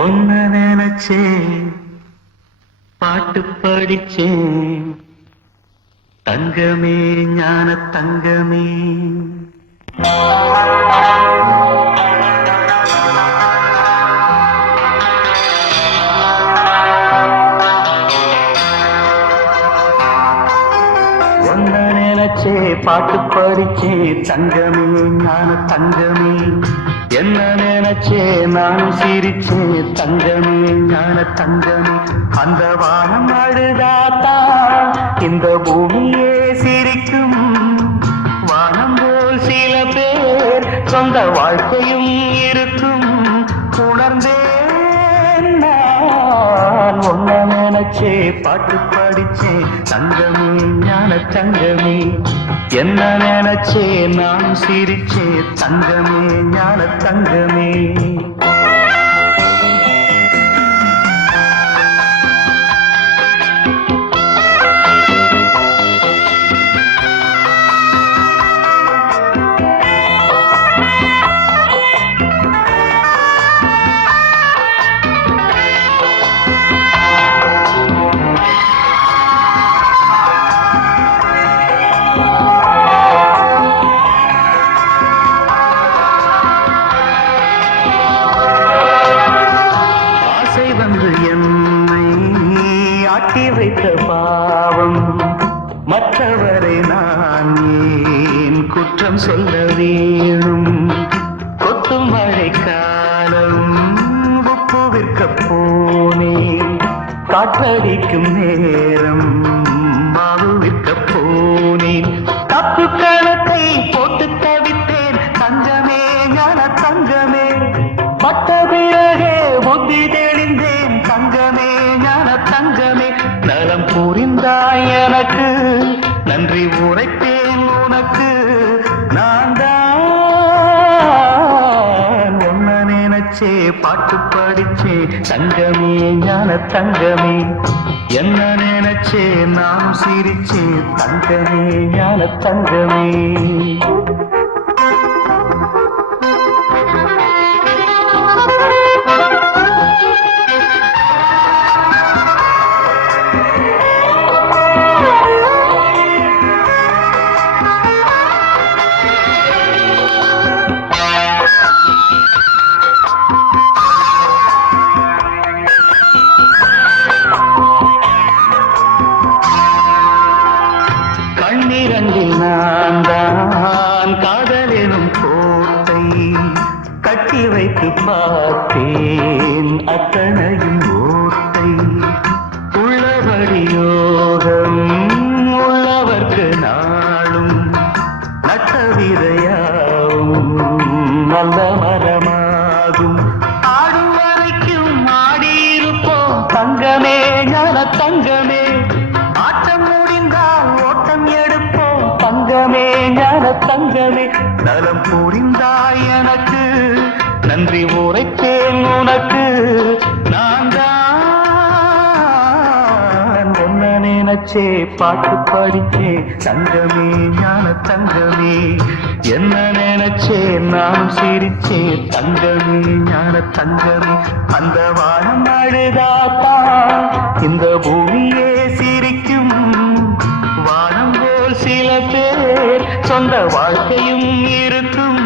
ஒன்ன நினைச்சேன், பாட்டு படிச்சேன், தங்கமே ஞான தங்கமே. ஒன்ன நினைச்சே பாட்டு படிச்சே, தங்கமே ஞான தங்கமே. என்ன நினைச்சே நானும் சிரிச்சே, தங்கமே ஞான தங்கமே. அந்த வானம் அழுதாத்தா இந்த பூமியே சிரிக்கும். வானம் போல் சில பேர் சொந்த வாழ்க்கையும் இருக்கும். உணர்ந்தேன் நான் ஒன்ன நினைச்சே பாட்டு படிச்சே, தங்கமே ஞான தங்கமே. என்ன நினைச்சே நான் சிரிச்சே, தங்கமே ஞான தங்கமே. ஆட்டி வைத்த பாவம் மற்றவரை நான் ஏன் குற்றம் சொல்ல வேணும். கொத்தும் மழை காலம் உப்பு விற்க போனேன், காற்றடிக்கும் நேரம் மாவு விற்க போனேன். தப்பு கணக்கை போட்டு தவித்தேன், தங்கமே ஞான தங்கமே. பட்ட பிறகே புத்தி தெளிந்தேன், தங்கமே ஞான தங்கமே. நலம் புரிந்தாய் எனக்கு, நன்றி உரைத்தேன் உனக்கு. நான் தான் ஒன்ன நினைச்சே பாட்டு படிச்சே, தங்கமே ஞான தங்கமே. என்ன நினைச்சே நான் சிரிச்சே, தங்கமே ஞான தங்கமே. கண்ணிரண்டில் நான் தான் காதலினும் கோட்டை கட்டி வைத்து பார்த்தேன், அத்தனையும் ஓட்டை. உள்ளபடி யோகம் உள்ளவர்க்கு நாளும் நட்ட விதையாவும் நல்ல மரமாகும். ஆடும் வரைக்கும் ஆடியிருப்போம், தங்கமே ஞான தங்கமே. ஆட்டம் முடிந்தால் ஓட்டம் எடுப்போம், தங்கமே ஞான தங்கமே. நலம் புரிந்தாய் எனக்கு, நன்றி உரைத்தேன் உனக்கு. நான் தான் ஒன்ன நினைச்சே பாட்டு படிச்சே, தங்கமே ஞான தங்கமே. என்ன நினைச்சே நான் சிரிச்சே, தங்கமே ஞான தங்கமே. அந்த வானம் அழுதாத்தா இந்த பூமியே சிரிக்கும். வானம் போல் சில பேர் சொந்த வாழ்க்கையும் இருக்கும்.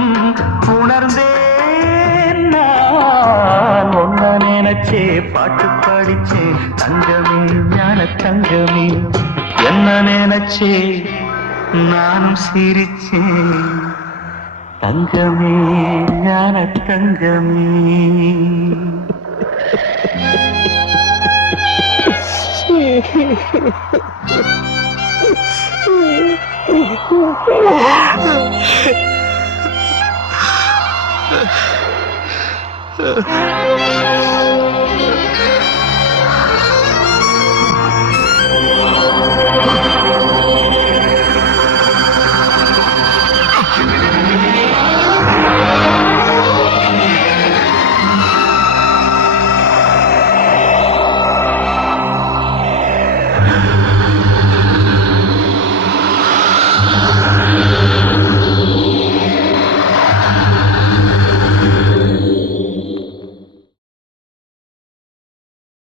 உணர்ந்தேன் நான் ஒன்ன நினைச்சே பாட்டு படிச்சே, தங்கமே ஞான தங்கமே. என்ன நினைச்சே நானும் சிரிச்சேன், தங்கமே ஞான தங்கமே.